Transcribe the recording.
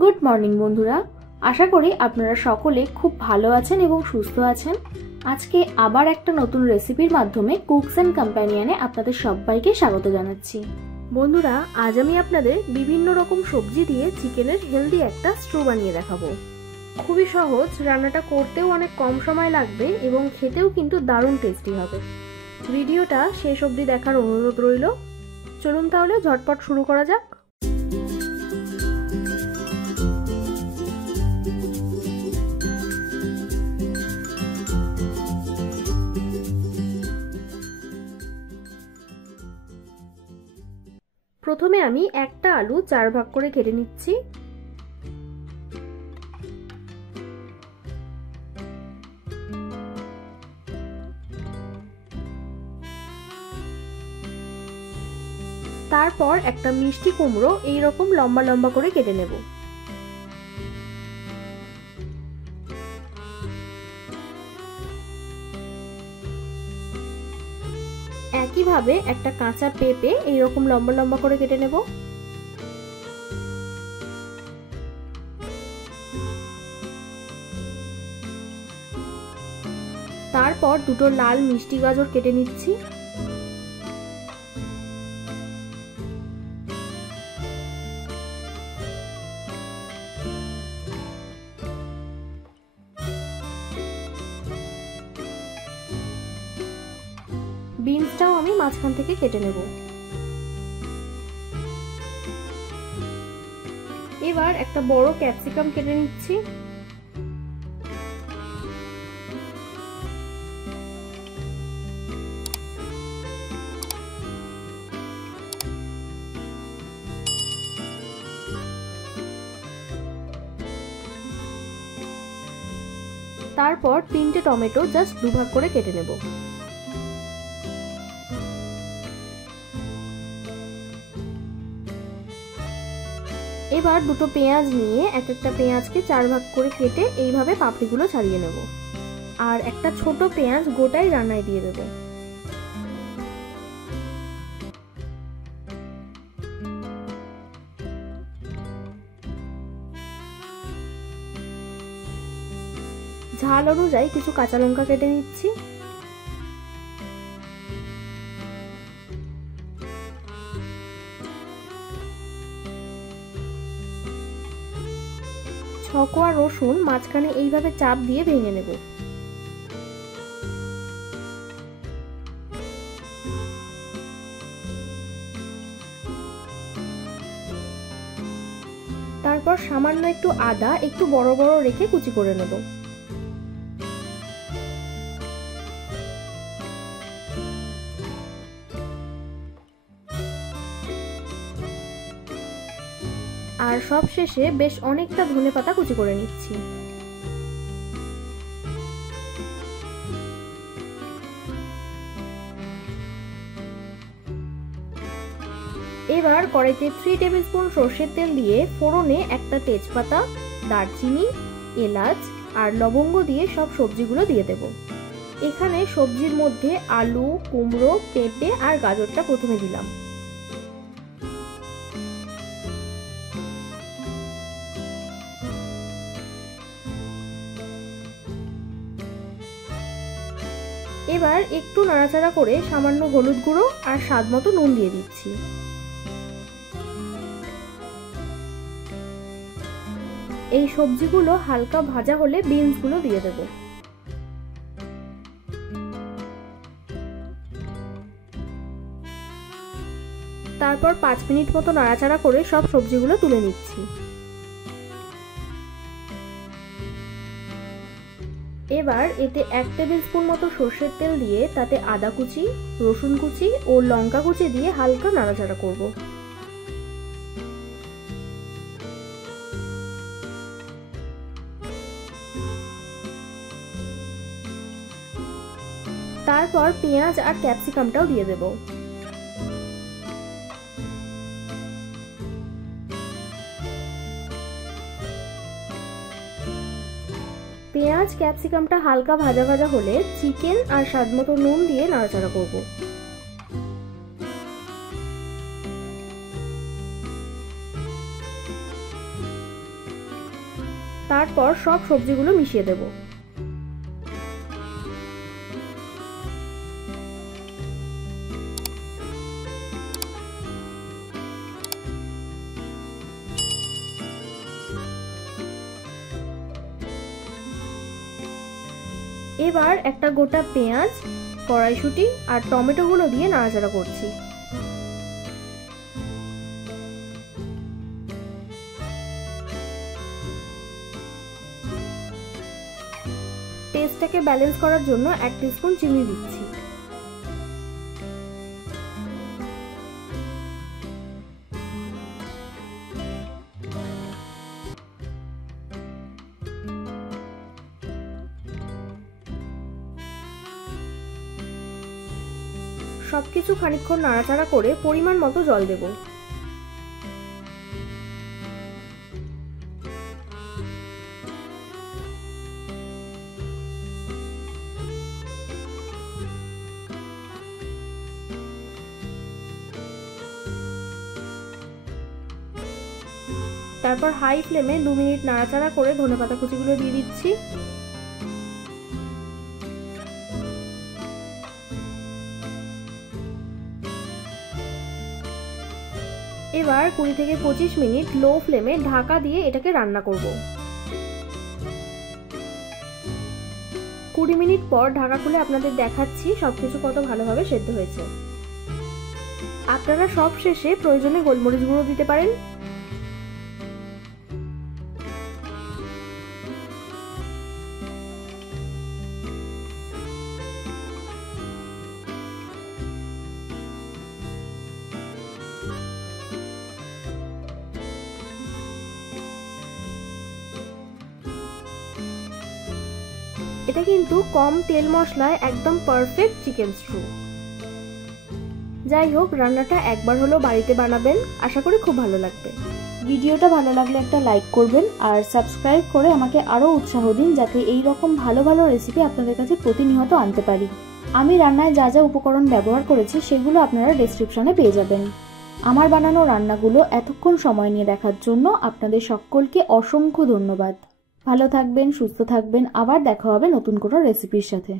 Good morning বন্ধুরা, আশা করি আপনারা সকলে খুব ভালো আছেন এবং সুস্থ আছেন। আজকে আবার একটা নতুন রেসিপির মাধ্যমে কুকস অ্যান্ড কম্প্যানিয়নে আপনাদের সবাইকে স্বাগত জানাচ্ছি। বন্ধুরা, আজ আমি আপনাদের বিভিন্ন রকম সবজি দিয়ে চিকেনের হেলদি একটা স্টু বানিয়ে দেখাবো। খুবই সহজ, রান্নাটা করতেও অনেক কম সময় লাগবে এবং খেতেও কিন্তু দারুণ টেস্টি হবে। ভিডিওটা শেষ অবধি দেখার অনুরোধ রইল। চলুন তাহলে ঝটপট শুরু করা যাক। প্রথমে আমি একটা আলু 4 ভাগ করে কেটে নিচ্ছি। তারপর একটা মিষ্টি কুমড়ো এইরকম লম্বা লম্বা করে কেটে নেব। একইভাবে একটা কাঁচা পেঁপে এইরকম লম্বা লম্বা করে কেটে নেব। তারপর দুটো লাল মিষ্টি গাজর কেটে নিচ্ছি। বিনসটাও আমি মাঝখান থেকে কেটে নেব। এবার একটা বড় ক্যাপসিকাম কেটে নিচ্ছি। তারপর 3টে টমেটো জাস্ট 2 ভাগ করে কেটে নেব। এবার দুটো পেঁয়াজ নিয়ে একটা পেঁয়াজকে 4 ভাগ করে কেটে এইভাবে পাপড়িগুলো ছাড়িয়ে নেব। আর একটা ছোট পেঁয়াজ গোটাই রান্নায় দিয়ে দেব। ঝাল অনুযায়ী কিছু কাঁচা লঙ্কা কেটে নিচ্ছি। ছকোয়া রসুন মাঝখানে এইভাবে চাপ দিয়ে ভেঙে নেব। তারপর সামান্য একটু আদা একটু বড় বড় রেখে কুচি করে নেব। আর সব শেষে বেশ অনেকটা ধনেপাতা কুচি করে নিচ্ছি। এবার কড়াইতে 3 টেবিলস্পুন সরষের তেল দিয়ে ফোড়নে একটা তেজপাতা, দারচিনি, এলাচ আর লবঙ্গ দিয়ে সব সবজিগুলো দিয়ে দেব। এখানে সবজির মধ্যে আলু, কুমড়ো, পেঁপে আর গাজরটা প্রথমে দিলাম। এবার একটু নাড়াচাড়া করে সামান্য হলুদ গুঁড়ো আর স্বাদ মতো নুন দিয়ে দিচ্ছি। এই সবজিগুলো হালকা ভাজা হলে বিনসগুলো দিয়ে দেব। তারপর 5 মিনিট মতো নাড়াচাড়া করে সব সবজিগুলো তুলে নিচ্ছি। এবার এতে 1 টেবিলস্পুন মতো সরষের তেল দিয়ে তাতে আদা কুচি, রসুন কুচি ও লঙ্কা কুচি দিয়ে হালকা নাড়াচাড়া করব। তারপর পেঁয়াজ আর ক্যাপসিকামটাও দিয়ে দেব। পেঁয়াজ ক্যাপসিকামটা হালকা ভাজা ভাজা হলে চিকেন আর স্বাদমতো নুন দিয়ে নাড়াচাড়া করব। তারপর সব সবজিগুলো মিশিয়ে দেব। এবার একটা গোটা পেঁয়াজ, কড়াইশুঁটি আর টমেটোগুলো দিয়ে নাড়াচাড়া করছি। টেস্টটাকে ব্যালেন্স করার জন্য 1 টিস্পুন চিনি দিচ্ছি। সবকিছু খানিকক্ষণ নাড়াচাড়া করে পরিমাণ মতো জল দেব। তারপর হাই ফ্লেমে 2 মিনিট নাড়াচাড়া করে ধনেপাতা কুচিগুলো দিয়ে দিচ্ছি। এবার 20 থেকে 25 মিনিট লো ফ্লেমে ঢাকা দিয়ে এটাকে রান্না করব। 20 মিনিট পর ঢাকা খুলে আপনাদের দেখাচ্ছি সবকিছু কত ভালোভাবে সেদ্ধ হয়েছে। আপনারা সব শেষে প্রয়োজনে গোলমরিচ গুঁড়ো দিতে পারেন। এটা কিন্তু কম তেল মশলায় একদম পারফেক্ট চিকেন স্ট্রু। যাই হোক, রান্নাটা একবার হলো বাড়িতে বানাবেন, আশা করি খুব ভালো লাগবে। ভিডিওটা ভালো লাগলে একটা লাইক করবেন আর সাবস্ক্রাইব করে আমাকে আরও উৎসাহ দিন, যাতে এই রকম ভালো ভালো রেসিপি আপনাদের কাছে প্রতিনিয়ত আনতে পারি। আমি রান্নায় যা যা উপকরণ ব্যবহার করেছি সেগুলো আপনারা ডেসক্রিপশনে পেয়ে যাবেন। আমার বানানো রান্নাগুলো এতক্ষণ সময় নিয়ে দেখার জন্য আপনাদের সকলকে অসংখ্য ধন্যবাদ। ভালো থাকবেন, সুস্থ থাকবেন, আবার দেখা হবে নতুন কোনো রেসিপির সাথে।